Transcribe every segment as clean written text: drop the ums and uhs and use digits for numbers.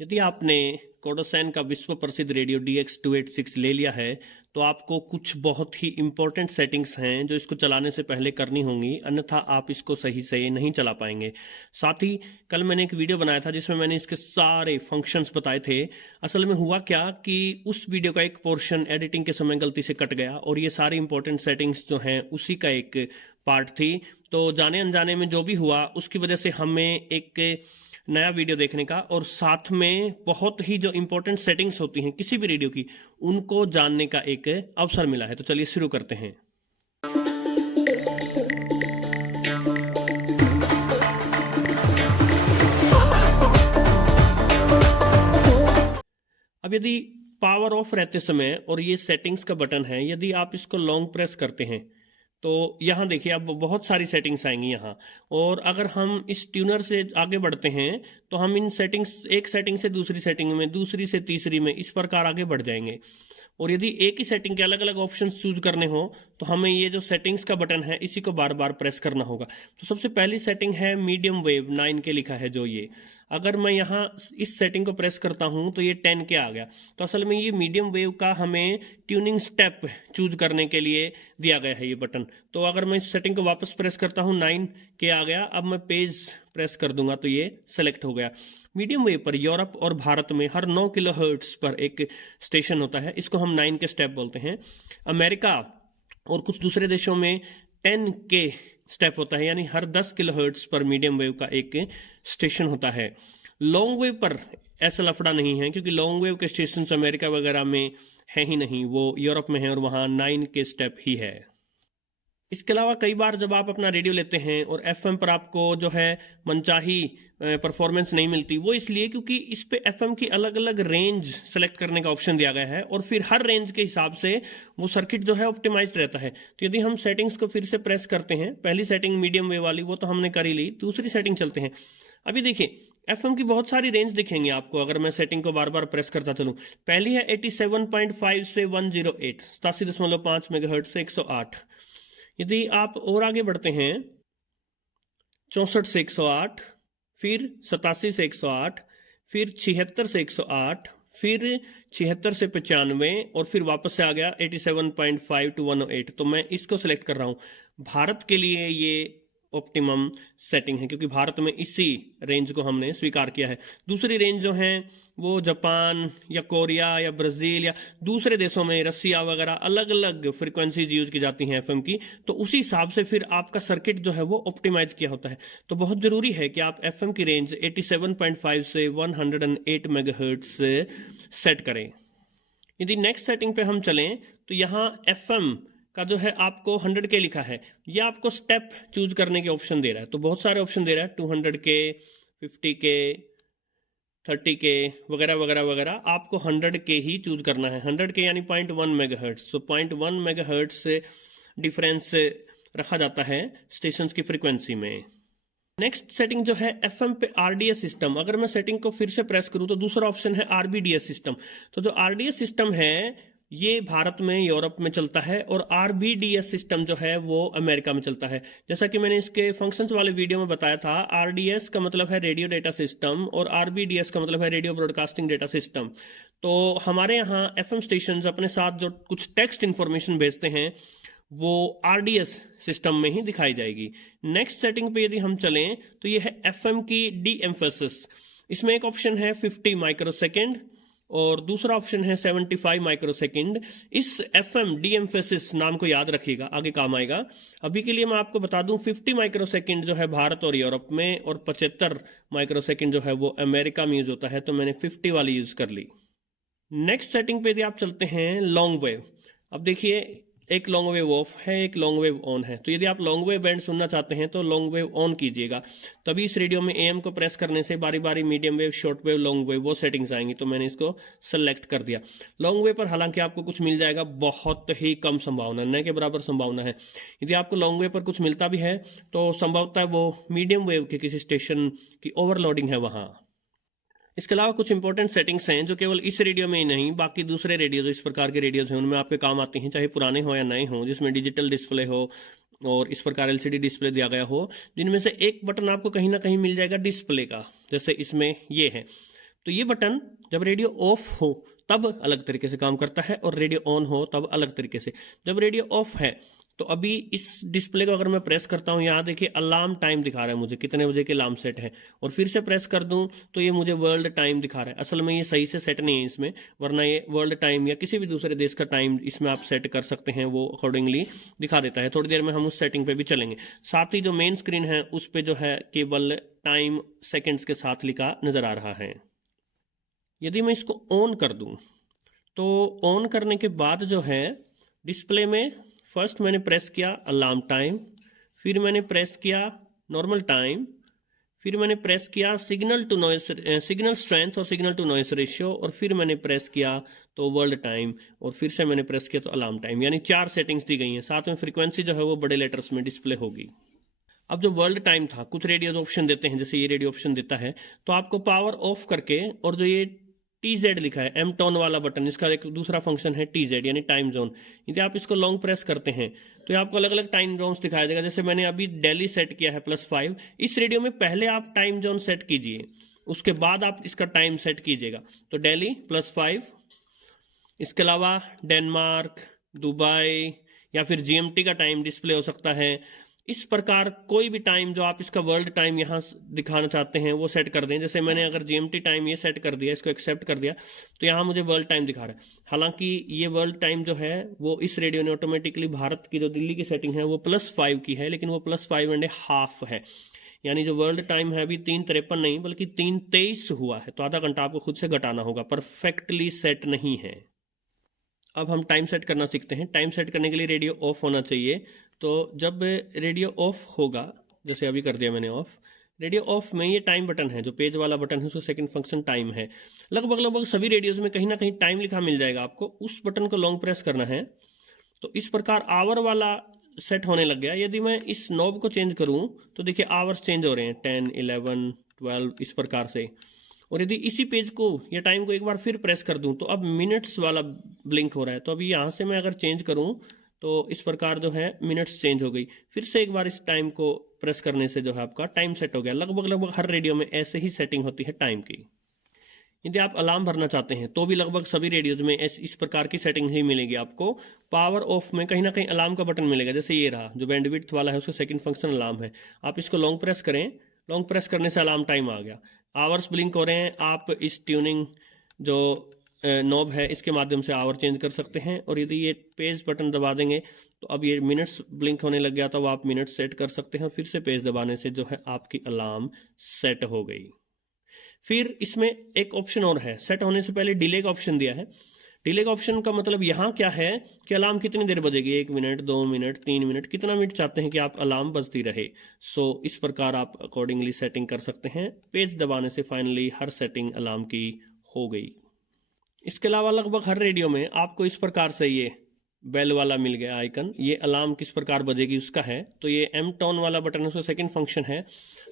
यदि आपने कोडोसैन का विश्व प्रसिद्ध रेडियो DX286 ले लिया है तो आपको कुछ बहुत ही इंपॉर्टेंट सेटिंग्स हैं जो इसको चलाने से पहले करनी होंगी, अन्यथा आप इसको सही से नहीं चला पाएंगे। साथ ही कल मैंने एक वीडियो बनाया था जिसमें मैंने इसके सारे फंक्शंस बताए थे। असल में हुआ क्या कि उस वीडियो का एक पोर्शन एडिटिंग के समय गलती से कट गया और ये सारी इंपॉर्टेंट सेटिंग्स जो हैं उसी का एक पार्ट थी। तो जाने अनजाने में जो भी हुआ उसकी वजह से हमें एक नया वीडियो देखने का और साथ में बहुत ही जो इंपॉर्टेंट सेटिंग्स होती हैं किसी भी रेडियो की उनको जानने का एक अवसर मिला है। तो चलिए शुरू करते हैं। अब यदि पावर ऑफ रहते समय और ये सेटिंग्स का बटन है, यदि आप इसको लॉन्ग प्रेस करते हैं तो यहाँ देखिए अब बहुत सारी सेटिंग्स आएंगी यहाँ। और अगर हम इस ट्यूनर से आगे बढ़ते हैं तो हम इन सेटिंग्स, एक सेटिंग से दूसरी सेटिंग में, दूसरी से तीसरी में, इस प्रकार आगे बढ़ जाएंगे। और यदि एक ही सेटिंग के अलग अलग ऑप्शंस चूज करने हो तो हमें ये जो सेटिंग्स का बटन है इसी को बार बार प्रेस करना होगा। तो सबसे पहली सेटिंग है मीडियम वेव, 9 के लिखा है जो ये। अगर मैं यहाँ इस सेटिंग को प्रेस करता हूँ तो ये 10 के आ गया। तो असल में ये मीडियम वेव का हमें ट्यूनिंग स्टेप चूज करने के लिए दिया गया है ये बटन। तो अगर मैं इस सेटिंग को वापस प्रेस करता हूँ, 9 के आ गया। अब मैं पेज प्रेस कर दूंगा तो ये सेलेक्ट हो गया। मीडियम वेव पर यूरोप और भारत में हर 9 किलोहर्ट्ज पर एक स्टेशन होता है, इसको हम 9 के स्टेप बोलते हैं। अमेरिका और कुछ दूसरे देशों में 10 के स्टेप होता है, यानी हर 10 किलोहर्ट्ज पर मीडियम वेव का एक स्टेशन होता है। लॉन्ग वेव पर ऐसा लफड़ा नहीं है क्योंकि लॉन्ग वेव के स्टेशन अमेरिका वगैरह में है ही नहीं, वो यूरोप में है और वहाँ 9 के स्टेप ही है। इसके अलावा कई बार जब आप अपना रेडियो लेते हैं और FM पर आपको जो है मनचाही परफॉर्मेंस नहीं मिलती, वो इसलिए क्योंकि इस पे FM की अलग अलग रेंज सेलेक्ट करने का ऑप्शन दिया गया है और फिर हर रेंज के हिसाब से वो सर्किट जो है ऑप्टिमाइज्ड रहता है। तो यदि हम सेटिंग्स को फिर से प्रेस करते हैं, पहली सेटिंग मीडियम वेव वाली वो तो हमने कर ही ली, दूसरी सेटिंग चलते हैं। अभी देखिए FM की बहुत सारी रेंज दिखेंगी आपको अगर मैं सेटिंग को बार बार प्रेस करता चलूं। पहली है 87.5 से 108, 87.5 मेगाहर्ट्ज से 108। यदि आप और आगे बढ़ते हैं 64 से 108, फिर 87 से 108, फिर 76 से 108, फिर 76 से 95 और फिर वापस से आ गया 87.5 टू 108। तो मैं इसको सिलेक्ट कर रहा हूं। भारत के लिए ये ऑप्टिमम सेटिंग है क्योंकि भारत में इसी रेंज को हमने स्वीकार किया है। दूसरी रेंज जो है वो जापान या कोरिया या ब्राजील या दूसरे देशों में, रसिया वगैरह, अलग अलग फ्रीक्वेंसीज यूज की जाती हैं FM की। तो उसी हिसाब से फिर आपका सर्किट जो है वो ऑप्टिमाइज किया होता है। तो बहुत जरूरी है कि आप FM की रेंज 87.5 से 108 मेगाहर्ट्ज सेट करें। यदि नेक्स्ट सेटिंग पे हम चलें तो यहाँ FM का जो है आपको 100 के लिखा है, ये आपको स्टेप चूज करने के ऑप्शन दे रहा है। तो बहुत सारे ऑप्शन दे रहा है, 200 के, 50 के, 30 के वगैरह वगैरह वगैरह। आपको 100 के ही चूज करना है। 100 के यानी 0.1 मेगाहर्ट्ज। सो 0.1 मेगाहर्ट्ज से डिफरेंस रखा जाता है स्टेशंस की फ्रीक्वेंसी में। नेक्स्ट सेटिंग जो है FM पे RDS सिस्टम। अगर मैं सेटिंग को फिर से प्रेस करूं तो दूसरा ऑप्शन है RBDS सिस्टम। तो जो RDS सिस्टम है ये भारत में, यूरोप में चलता है और RBDS सिस्टम जो है वो अमेरिका में चलता है। जैसा कि मैंने इसके फंक्शंस वाले वीडियो में बताया था, RDS का मतलब है रेडियो डेटा सिस्टम और RBDS का मतलब है रेडियो ब्रॉडकास्टिंग डेटा सिस्टम। तो हमारे यहाँ FM स्टेशन अपने साथ जो कुछ टेक्स्ट इंफॉर्मेशन भेजते हैं वो RDS सिस्टम में ही दिखाई जाएगी। नेक्स्ट सेटिंग पे यदि हम चलें तो ये है FM की डी एम्फेसिस। इसमें एक ऑप्शन है 50 माइक्रोसेकेंड और दूसरा ऑप्शन है 75 माइक्रोसेकंड। इस FM डी एम्फेसिस नाम को याद रखिएगा, आगे काम आएगा। अभी के लिए मैं आपको बता दूं 50 माइक्रोसेकंड जो है भारत और यूरोप में और 75 माइक्रोसेकंड जो है वो अमेरिका में यूज होता है। तो मैंने 50 वाली यूज कर ली। नेक्स्ट सेटिंग पे यदि आप चलते हैं लॉन्ग वेव। अब देखिए एक लॉन्ग वेव ऑफ है, एक लॉन्ग वेव ऑन है। तो यदि आप लॉन्ग वेव बैंड सुनना चाहते हैं तो लॉन्ग वेव ऑन कीजिएगा। तभी इस रेडियो में AM को प्रेस करने से बारी बारी medium wave, short wave, long wave वो सेटिंग्स आएंगी। तो मैंने इसको सेलेक्ट कर दिया। लॉन्ग वेव पर हालांकि आपको कुछ मिल जाएगा, बहुत ही कम संभावना, न के बराबर संभावना है। यदि आपको लॉन्ग वेव पर कुछ मिलता भी है तो संभवतः वो मीडियम वेव के किसी स्टेशन की ओवरलोडिंग है वहां। इसके अलावा कुछ इंपॉर्टेंट सेटिंग्स हैं जो केवल इस रेडियो में ही नहीं, बाकी दूसरे रेडियो जो इस प्रकार के रेडियोज हैं उनमें आपके काम आती हैं, चाहे पुराने हो या नए हो, जिसमें डिजिटल डिस्प्ले हो और इस प्रकार LCD डिस्प्ले दिया गया हो। जिनमें से एक बटन आपको कहीं ना कहीं मिल जाएगा डिस्प्ले का, जैसे इसमें ये है। तो ये बटन जब रेडियो ऑफ हो तब अलग तरीके से काम करता है और रेडियो ऑन हो तब अलग तरीके से। जब रेडियो ऑफ है तो अभी इस डिस्प्ले को अगर मैं प्रेस करता हूं, यहाँ देखिए अलार्म टाइम दिखा रहा है मुझे, कितने बजे के अलार्म सेट है, और फिर से प्रेस कर दूं तो ये मुझे वर्ल्ड टाइम दिखा रहा है। असल में ये सही से सेट नहीं है इसमें, वरना ये वर्ल्ड टाइम या किसी भी दूसरे देश का टाइम इसमें आप सेट कर सकते हैं, वो अकॉर्डिंगली दिखा देता है। थोड़ी देर में हम उस सेटिंग पे भी चलेंगे। साथ ही जो मेन स्क्रीन है उस पर जो है केवल टाइम सेकेंड्स के साथ लिखा नजर आ रहा है। यदि मैं इसको ऑन कर दूं तो ऑन करने के बाद जो है डिस्प्ले में फर्स्ट मैंने प्रेस किया अलार्म टाइम, फिर मैंने प्रेस किया नॉर्मल टाइम, फिर मैंने प्रेस किया signal to noise, signal strength और सिग्नल टू नॉइस रेशियो, और फिर मैंने प्रेस किया तो वर्ल्ड टाइम, और फिर से मैंने प्रेस किया तो अलार्म टाइम। यानी 4 सेटिंग्स दी गई हैं। साथ में फ्रीक्वेंसी जो है वो बड़े लेटर्स में डिस्प्ले होगी। अब जो वर्ल्ड टाइम था, कुछ रेडियोज ऑप्शन देते हैं, जैसे ये रेडियो ऑप्शन देता है, तो आपको पावर ऑफ करके, और जो ये TZ लिखा है एम टोन वाला बटन, इसका एक दूसरा फंक्शन है TZ यानी टाइम जोन। यदि आप इसको लॉन्ग प्रेस करते हैं तो ये आपको अलग अलग टाइम जोन्स दिखाई देगा। जैसे मैंने अभी दिल्ली सेट किया है +5। इस रेडियो में पहले आप टाइम जोन सेट कीजिए, उसके बाद आप इसका टाइम सेट कीजिएगा। तो दिल्ली +5, इसके अलावा डेनमार्क, दुबई या फिर GMT का टाइम डिस्प्ले हो सकता है। इस प्रकार कोई भी टाइम जो आप इसका वर्ल्ड टाइम यहाँ दिखाना चाहते हैं वो सेट कर दें। जैसे मैंने अगर GMT टाइम ये सेट कर दिया, इसको एक्सेप्ट कर दिया, तो यहाँ मुझे वर्ल्ड टाइम दिखा रहा है। हालांकि ये वर्ल्ड टाइम जो है वो इस रेडियो ने ऑटोमेटिकली, भारत की जो दिल्ली की सेटिंग है वो +5 की है, लेकिन वो +5.5 है। यानी जो वर्ल्ड टाइम है अभी 3:53 नहीं बल्कि 3:23 हुआ है, तो आधा घंटा आपको खुद से घटाना होगा, परफेक्टली सेट नहीं है। अब हम टाइम सेट करना सीखते हैं। टाइम सेट करने के लिए रेडियो ऑफ होना चाहिए। तो जब रेडियो ऑफ होगा, जैसे अभी कर दिया मैंने ऑफ, रेडियो ऑफ में ये टाइम बटन है, जो पेज वाला बटन है, उसका सेकंड फंक्शन टाइम है। लगभग सभी रेडियोज में कहीं ना कहीं टाइम लिखा मिल जाएगा आपको। उस बटन को लॉन्ग प्रेस करना है तो इस प्रकार आवर वाला सेट होने लग गया। यदि मैं इस नॉब को चेंज करूं तो देखिए आवर्स चेंज हो रहे हैं, 10, 11, 12 इस प्रकार से। और यदि इसी पेज को या टाइम को एक बार फिर प्रेस कर दूं तो अब मिनट्स वाला ब्लिंक हो रहा है। तो अभी यहाँ से मैं अगर चेंज करूं तो इस प्रकार जो है मिनट्स चेंज हो गई। फिर से एक बार इस टाइम को प्रेस करने से जो है आपका टाइम सेट हो गया। लगभग हर रेडियो में ऐसे ही सेटिंग होती है टाइम की। यदि आप अलार्म भरना चाहते हैं तो भी लगभग सभी रेडियोज में इस प्रकार की सेटिंग ही मिलेगी आपको। पावर ऑफ में कहीं ना कहीं अलार्म का बटन मिलेगा, जैसे ये रहा जो बैंडविड्थ वाला है, उसका सेकंड फंक्शन अलार्म है। आप इसको लॉन्ग प्रेस करें, लॉन्ग प्रेस करने से अलार्म टाइम आ गया, आवर्स ब्लिंक हो रहे हैं। आप इस ट्यूनिंग जो नॉब है इसके माध्यम से आवर चेंज कर सकते हैं। और यदि ये पेज बटन दबा देंगे तो अब ये मिनट्स ब्लिंक होने लग गया, तो आप मिनट्स सेट कर सकते हैं। फिर से पेज दबाने से जो है आपकी अलार्म सेट हो गई। फिर इसमें एक ऑप्शन और है, सेट होने से पहले डिले का ऑप्शन दिया है। डिले का ऑप्शन का मतलब यहाँ क्या है कि अलार्म कितनी देर बजेगी, 1 मिनट, 2 मिनट, 3 मिनट, कितना मिनट चाहते हैं कि आप अलार्म बजती रहे। सो इस प्रकार आप अकॉर्डिंगली सेटिंग कर सकते हैं। पेज दबाने से फाइनली हर सेटिंग अलार्म की हो गई। इसके अलावा लगभग हर रेडियो में आपको इस प्रकार से ये बेल वाला मिल गया आइकन। ये अलार्म किस प्रकार बजेगी उसका है। तो ये एम टोन वाला बटन है, उसका सेकंड फंक्शन है।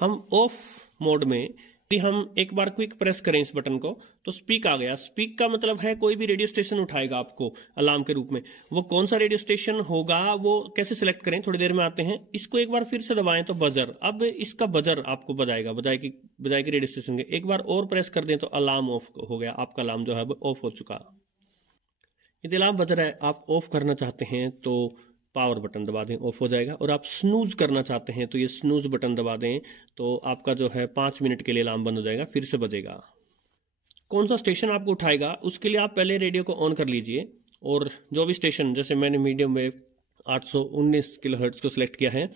हम ऑफ मोड में यदि हम एक बार क्विक प्रेस करें इस बटन को तो स्पीक आ गया। स्पीक का मतलब है कोई भी रेडियो स्टेशन उठाएगा आपको अलार्म के रूप में। वो कौन सा रेडियो स्टेशन होगा वो कैसे सिलेक्ट करें, थोड़ी देर में आते हैं। इसको एक बार फिर से दबाएं तो बजर, अब इसका बजर आपको बजाएगा, बजाए की रेडियो स्टेशन के। एक बार और प्रेस कर दें तो अलार्म ऑफ हो गया, आपका अलार्म जो है वो ऑफ हो चुका। यदि अलार्म बज रहा है, आप ऑफ करना चाहते हैं तो पावर बटन दबा दें, ऑफ हो जाएगा। और आप स्नूज करना चाहते हैं तो ये स्नूज बटन दबा दें तो आपका जो है 5 मिनट के लिए अलार्म बंद हो जाएगा, फिर से बजेगा। कौन सा स्टेशन आपको उठाएगा उसके लिए आप पहले रेडियो को ऑन कर लीजिए, और जो भी स्टेशन, जैसे मैंने मीडियम वेव 819 किलोहर्ट्ज को सिलेक्ट किया है,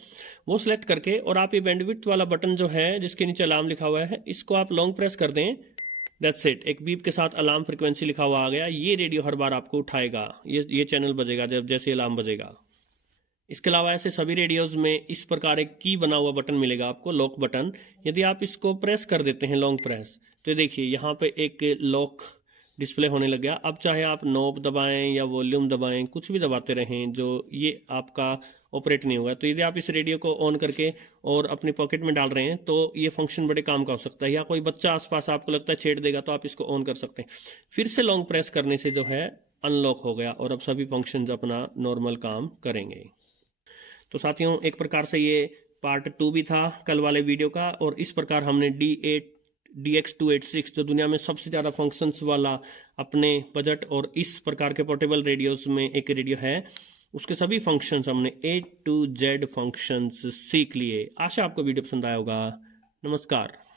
वो सिलेक्ट करके, और आप ये बैंडविड्थ वाला बटन जो है जिसके नीचे अलार्म लिखा हुआ है, इसको आप लॉन्ग प्रेस कर दें। दैट्स इट, एक बीप के साथ अलार्म फ्रीक्वेंसी लिखा हुआ आ गया। ये रेडियो हर बार आपको उठाएगा, ये चैनल बजेगा जब जैसे अलार्म बजेगा। इसके अलावा ऐसे सभी रेडियोज में इस प्रकार एक की बना हुआ बटन मिलेगा आपको, लॉक बटन। यदि आप इसको प्रेस कर देते हैं लॉन्ग प्रेस तो देखिए यहाँ पे एक लॉक डिस्प्ले होने लग गया। अब चाहे आप नॉब दबाएं या वॉल्यूम दबाएं, कुछ भी दबाते रहें, जो ये आपका ऑपरेट नहीं होगा। तो यदि आप इस रेडियो को ऑन करके और अपनी पॉकेट में डाल रहे हैं तो ये फंक्शन बड़े काम का हो सकता है। या कोई बच्चा आसपास आपको लगता है छेड़ देगा तो आप इसको ऑन कर सकते हैं। फिर से लॉन्ग प्रेस करने से जो है अनलॉक हो गया और अब सभी फंक्शन अपना नॉर्मल काम करेंगे। तो साथियों, एक प्रकार से ये पार्ट 2 भी था कल वाले वीडियो का, और इस प्रकार हमने DX286 जो दुनिया में सबसे ज़्यादा फंक्शंस वाला अपने बजट और इस प्रकार के पोर्टेबल रेडियोस में एक रेडियो है, उसके सभी फंक्शंस हमने A to Z फंक्शंस सीख लिए। आशा आपको वीडियो पसंद आया होगा। नमस्कार।